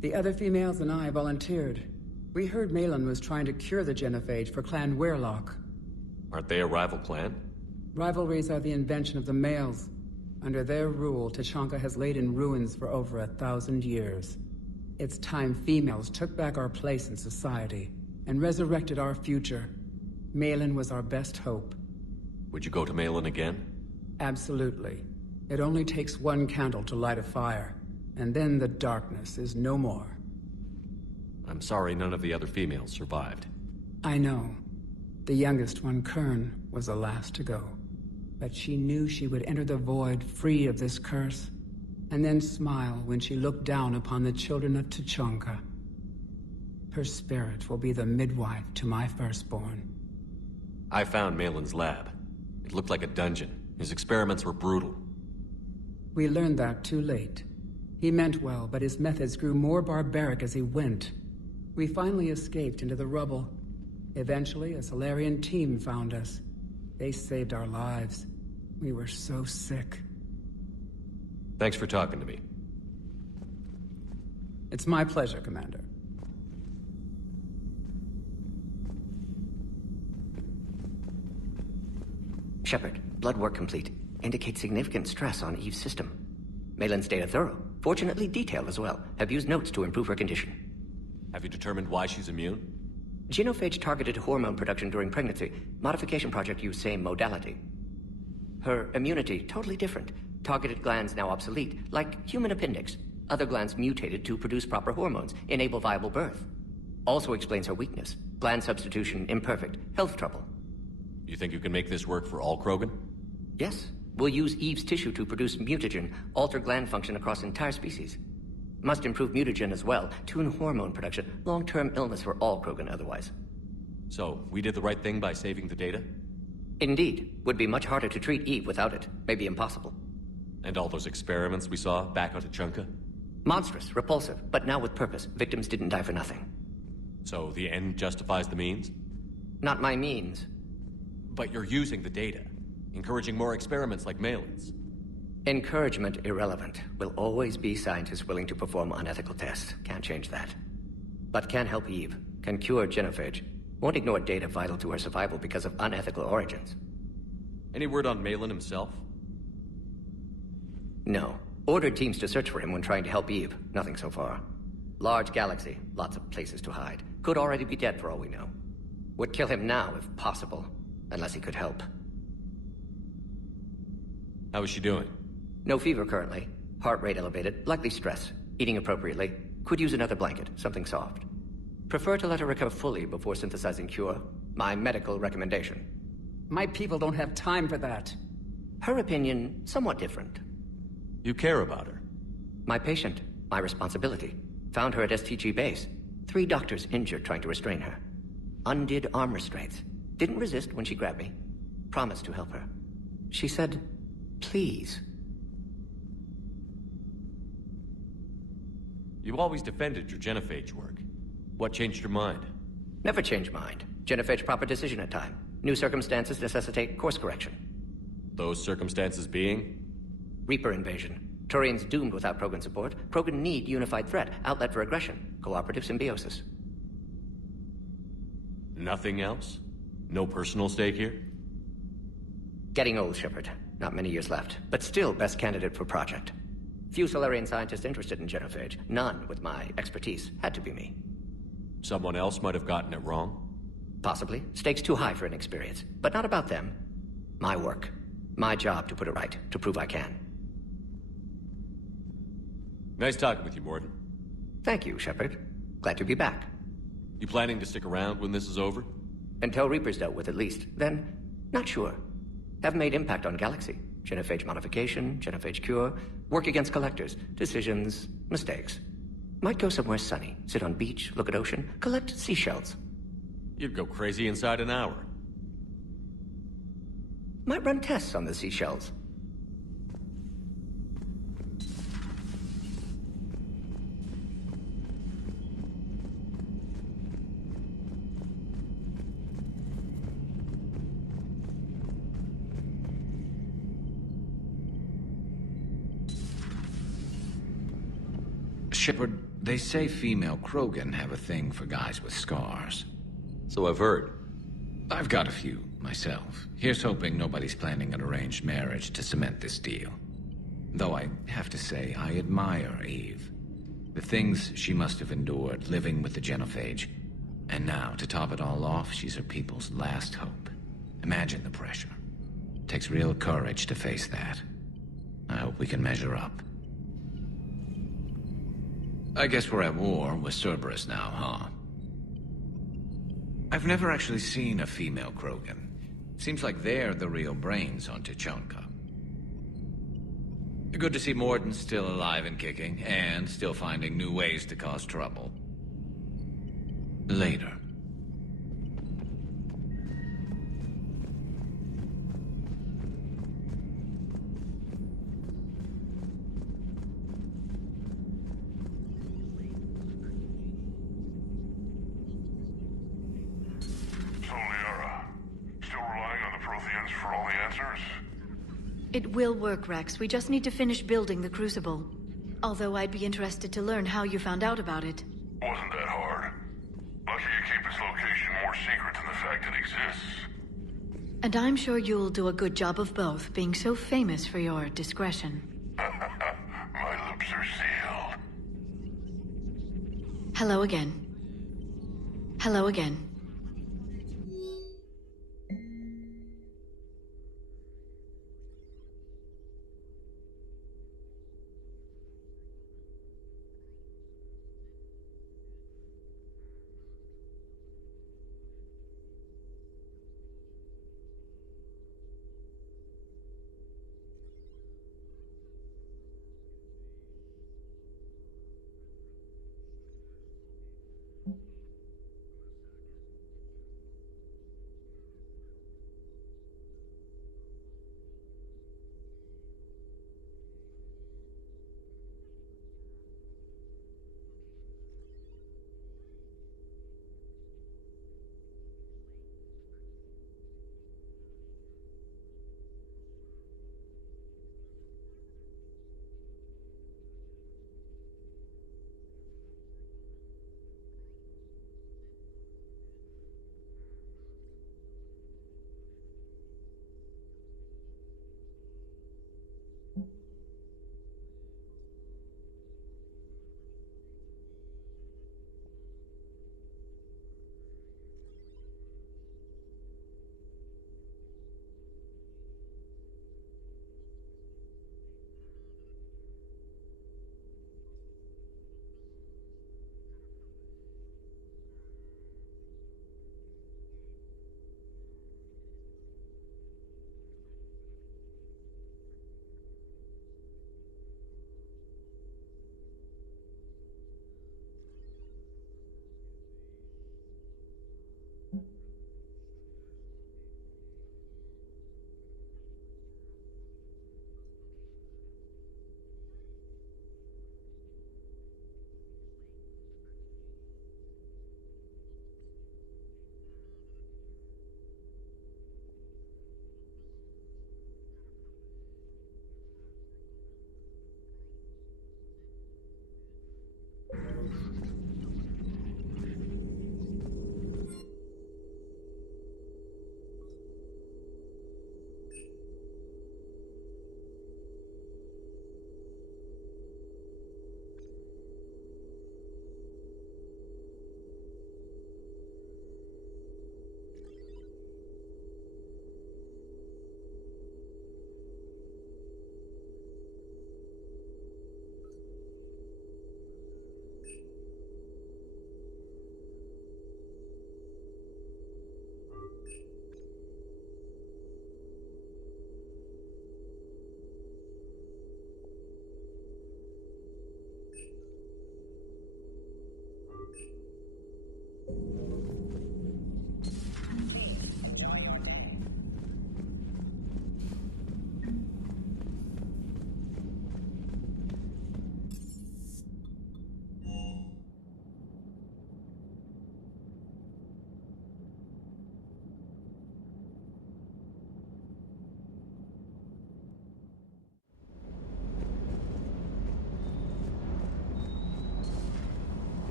The other females and I volunteered. We heard Malin was trying to cure the genophage for Clan Werelock. Aren't they a rival clan? Rivalries are the invention of the males. Under their rule, Tuchanka has laid in ruins for over 1,000 years. It's time females took back our place in society and resurrected our future. Malin was our best hope. Would you go to Malin again? Absolutely. It only takes one candle to light a fire, and then the darkness is no more. I'm sorry none of the other females survived. I know. The youngest one, Kern, was the last to go. But she knew she would enter the void free of this curse, and then smile when she looked down upon the children of Tuchanka. Her spirit will be the midwife to my firstborn. I found Malin's lab. It looked like a dungeon. His experiments were brutal. We learned that too late. He meant well, but his methods grew more barbaric as he went. We finally escaped into the rubble. Eventually, a Solarian team found us. They saved our lives. We were so sick. Thanks for talking to me. It's my pleasure, Commander. Shepard, blood work complete. Indicates significant stress on Eve's system. Malin's data thorough. Fortunately detailed as well. Have used notes to improve her condition. Have you determined why she's immune? Genophage targeted hormone production during pregnancy. Modification project used same modality. Her immunity, totally different. Targeted glands now obsolete, like human appendix. Other glands mutated to produce proper hormones, enable viable birth. Also explains her weakness. Gland substitution imperfect. Health trouble. You think you can make this work for all Krogan? Yes. We'll use Eve's tissue to produce mutagen, alter gland function across entire species. Must improve mutagen as well, tune hormone production, long-term illness for all Krogan otherwise. So, we did the right thing by saving the data? Indeed. Would be much harder to treat Eve without it. Maybe impossible. And all those experiments we saw back on Tuchanka? Monstrous, repulsive, but now with purpose. Victims didn't die for nothing. So, the end justifies the means? Not my means. But you're using the data, encouraging more experiments like Malin's. Encouragement irrelevant. Will always be scientists willing to perform unethical tests. Can't change that. But can help Eve. Can cure genophage. Won't ignore data vital to her survival because of unethical origins. Any word on Malin himself? No. Ordered teams to search for him when trying to help Eve. Nothing so far. Large galaxy. Lots of places to hide. Could already be dead for all we know. Would kill him now if possible. Unless he could help. How is she doing? No fever currently. Heart rate elevated. Likely stress. Eating appropriately. Could use another blanket. Something soft. Prefer to let her recover fully before synthesizing cure. My medical recommendation. My people don't have time for that. Her opinion, somewhat different. You care about her? My patient. My responsibility. Found her at STG base. 3 doctors injured trying to restrain her. Undid arm restraints. Didn't resist when she grabbed me. Promised to help her. She said, please. You always defended your genophage work. What changed your mind? Never change mind. Genophage proper decision at time. New circumstances necessitate course correction. Those circumstances being? Reaper invasion. Turians doomed without Krogan support. Krogan need unified threat. Outlet for aggression. Cooperative symbiosis. Nothing else? No personal stake here? Getting old, Shepard. Not many years left. But still best candidate for project. Few Solarian scientists interested in genophage. None with my expertise. Had to be me. Someone else might have gotten it wrong? Possibly. Stakes too high for inexperience. But not about them. My work. My job to put it right. To prove I can. Nice talking with you, Morton. Thank you, Shepard. Glad to be back. You planning to stick around when this is over? Until Reaper's dealt with, at least. Then, not sure. Have made impact on Galaxy. Genophage modification, genophage cure, work against collectors, decisions, mistakes. Might go somewhere sunny, sit on beach, look at ocean, collect seashells. You'd go crazy inside an hour. Might run tests on the seashells. Shepard, they say female Krogan have a thing for guys with scars. So I've heard. I've got a few, myself. Here's hoping nobody's planning an arranged marriage to cement this deal. Though I have to say, I admire Eve. The things she must have endured living with the Genophage. And now, to top it all off, she's her people's last hope. Imagine the pressure. Takes real courage to face that. I hope we can measure up. I guess we're at war with Cerberus now, huh? I've never actually seen a female Krogan. Seems like they're the real brains on Tuchanka. Good to see Morden's still alive and kicking, and still finding new ways to cause trouble. Later. It will work, Rex. We just need to finish building the Crucible. Although I'd be interested to learn how you found out about it. Wasn't that hard. Lucky you keep its location more secret than the fact it exists. And I'm sure you'll do a good job of both, being so famous for your discretion. My lips are sealed. Hello again. Hello again.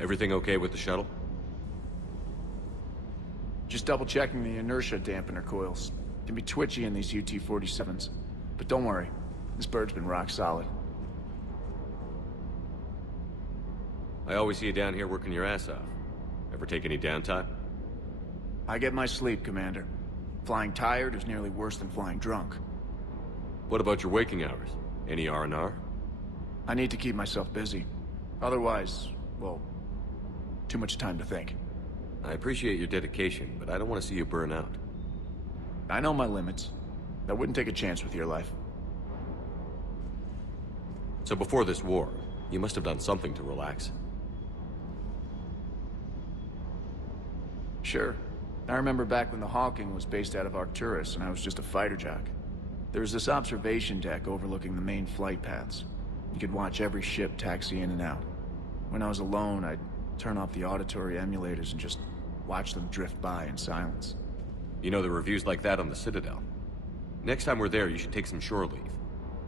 Everything okay with the shuttle? Just double-checking the inertia dampener coils. Can be twitchy in these UT-47s. But don't worry, this bird's been rock solid. I always see you down here working your ass off. Ever take any downtime? I get my sleep, Commander. Flying tired is nearly worse than flying drunk. What about your waking hours? Any R&R? I need to keep myself busy. Otherwise, well, too much time to think. I appreciate your dedication, but I don't want to see you burn out. I know my limits. I wouldn't take a chance with your life. So before this war, you must have done something to relax. Sure. I remember back when the Hawking was based out of Arcturus and I was just a fighter jock. There was this observation deck overlooking the main flight paths. You could watch every ship taxi in and out. When I was alone, I'd turn off the auditory emulators and just watch them drift by in silence. You know, the reviews like that on the Citadel. Next time we're there, you should take some shore leave.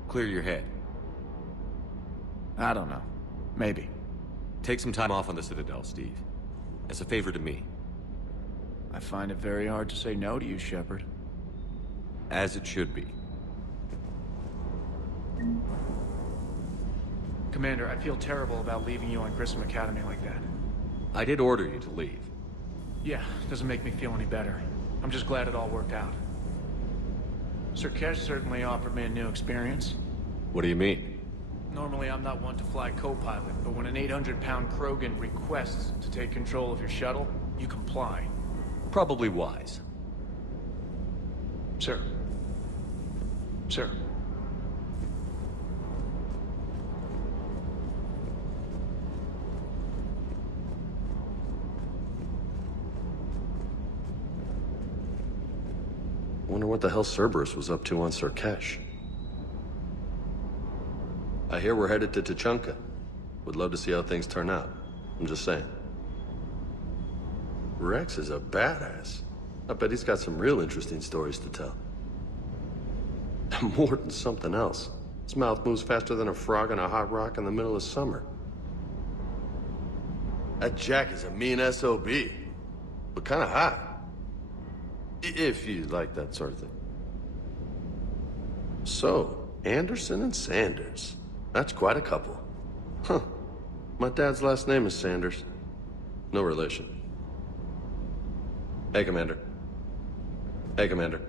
Clear your head. I don't know. Maybe. Take some time off on the Citadel, Steve. As a favor to me. I find it very hard to say no to you, Shepard. As it should be. Commander, I feel terrible about leaving you on Grissom Academy like that. I did order you to leave. Yeah, doesn't make me feel any better. I'm just glad it all worked out. Sir Kesh certainly offered me a new experience. What do you mean? Normally I'm not one to fly co-pilot, but when an 800-pound Krogan requests to take control of your shuttle, you comply. Probably wise. Sir. Sir. Wonder what the hell Cerberus was up to on Surkesh. I hear we're headed to Tuchanka. Would love to see how things turn out. I'm just saying. Rex is a badass. I bet he's got some real interesting stories to tell. More than something else. His mouth moves faster than a frog on a hot rock in the middle of summer. That Jack is a mean SOB. But kinda hot. If you like that sort of thing. So, Anderson and Sanders. That's quite a couple. Huh. My dad's last name is Sanders. No relation. Hey, Commander. Hey, Commander.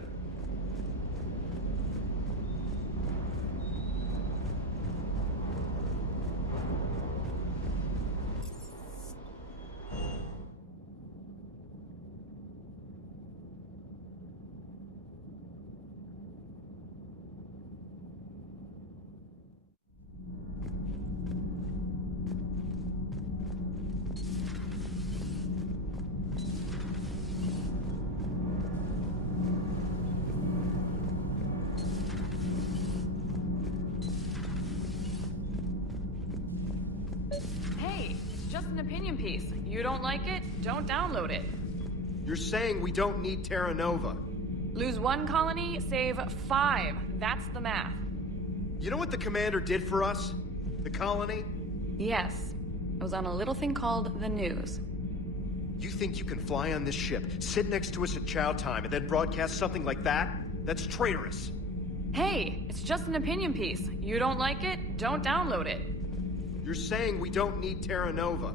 An opinion piece. You don't like it? Don't download it. You're saying we don't need Terra Nova. Lose 1 colony, save 5. That's the math. You know what the commander did for us? The colony? Yes. It was on a little thing called the news. You think you can fly on this ship, sit next to us at chow time, and then broadcast something like that? That's traitorous. Hey, it's just an opinion piece. You don't like it? Don't download it. You're saying we don't need Terra Nova.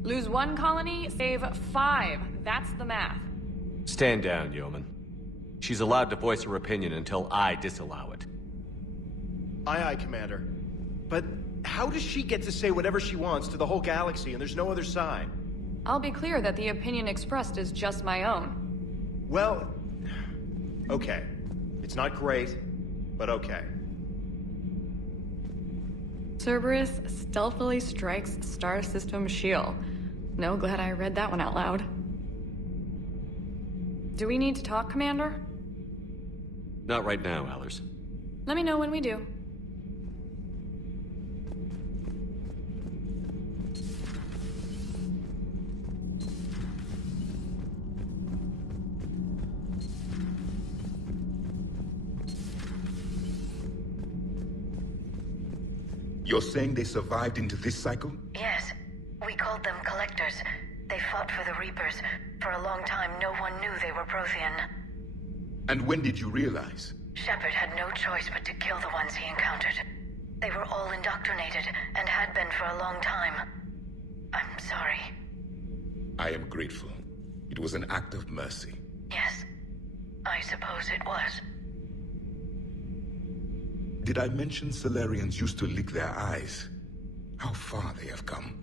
Lose 1 colony, save 5. That's the math. Stand down, Yeoman. She's allowed to voice her opinion until I disallow it. Aye, aye, Commander. But how does she get to say whatever she wants to the whole galaxy and there's no other side? I'll be clear that the opinion expressed is just my own. Well, okay. It's not great, but okay. Cerberus stealthily strikes Star System shield. No, glad I read that one out loud. Do we need to talk, Commander? Not right now, Allers. Let me know when we do. You're saying they survived into this cycle? Yes. We called them Collectors. They fought for the Reapers. For a long time, no one knew they were Prothean. And when did you realize? Shepard had no choice but to kill the ones he encountered. They were all indoctrinated, and had been for a long time. I'm sorry. I am grateful. It was an act of mercy. Yes, I suppose it was. Did I mention Salarians used to lick their eyes? How far they have come.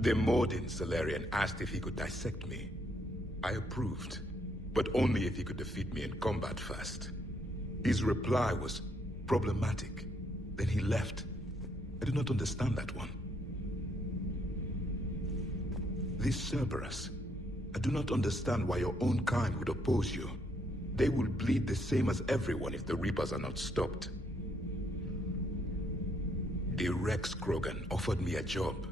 The Mordin Salarian asked if he could dissect me. I approved, but only if he could defeat me in combat first. His reply was problematic. Then he left. I do not understand that one. This Cerberus, I do not understand why your own kind would oppose you. They will bleed the same as everyone if the Reapers are not stopped. The Rex Krogan offered me a job.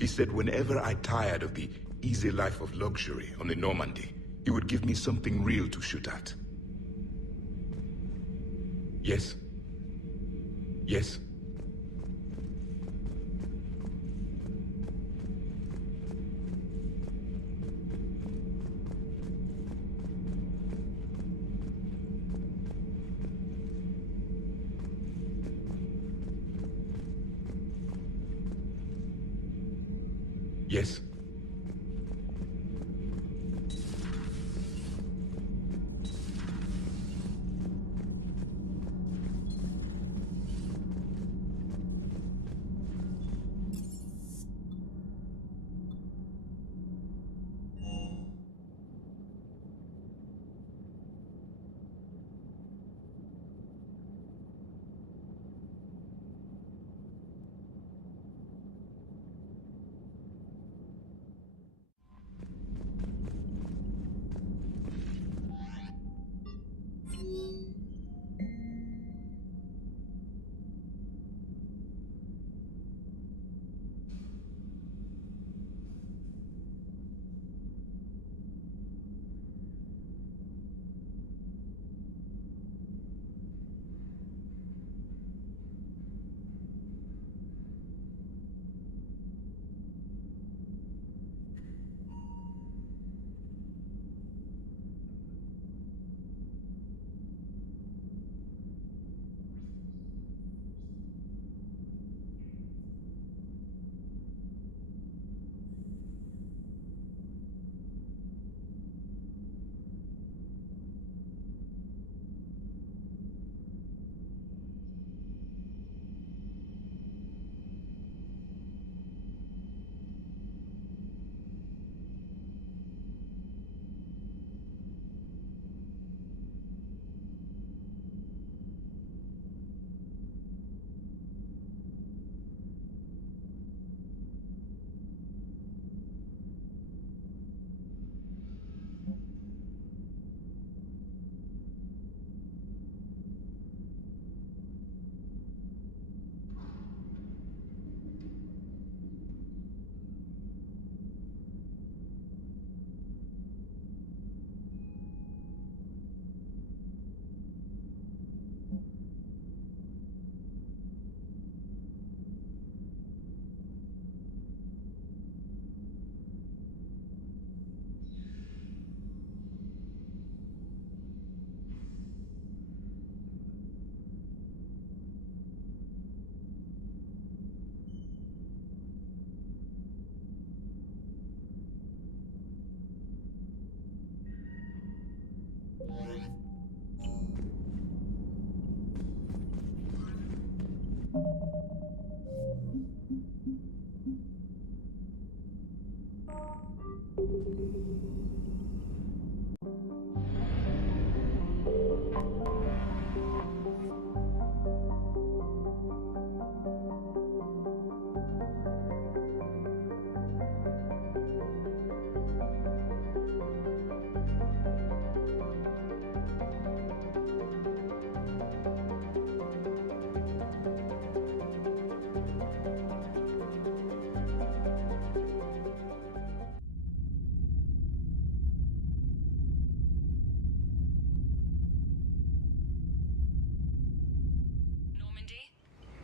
He said whenever I tired of the easy life of luxury on the Normandy, he would give me something real to shoot at. Yes? Yes? Yes?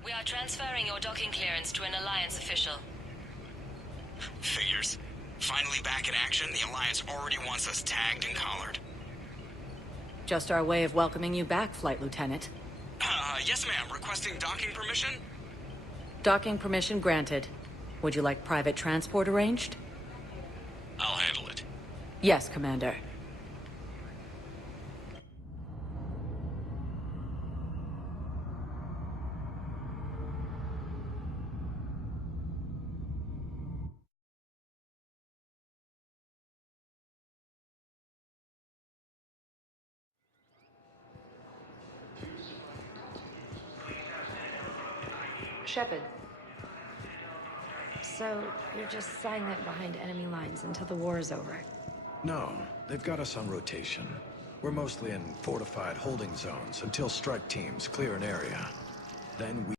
We are transferring your docking clearance to an Alliance official. Figures. Finally back in action, the Alliance already wants us tagged and collared. Just our way of welcoming you back, Flight Lieutenant. Yes ma'am. Requesting docking permission? Docking permission granted. Would you like private transport arranged? I'll handle it. Yes, Commander. Shepard. So, you're just silent behind enemy lines until the war is over? No, they've got us on rotation. We're mostly in fortified holding zones until strike teams clear an area. Then we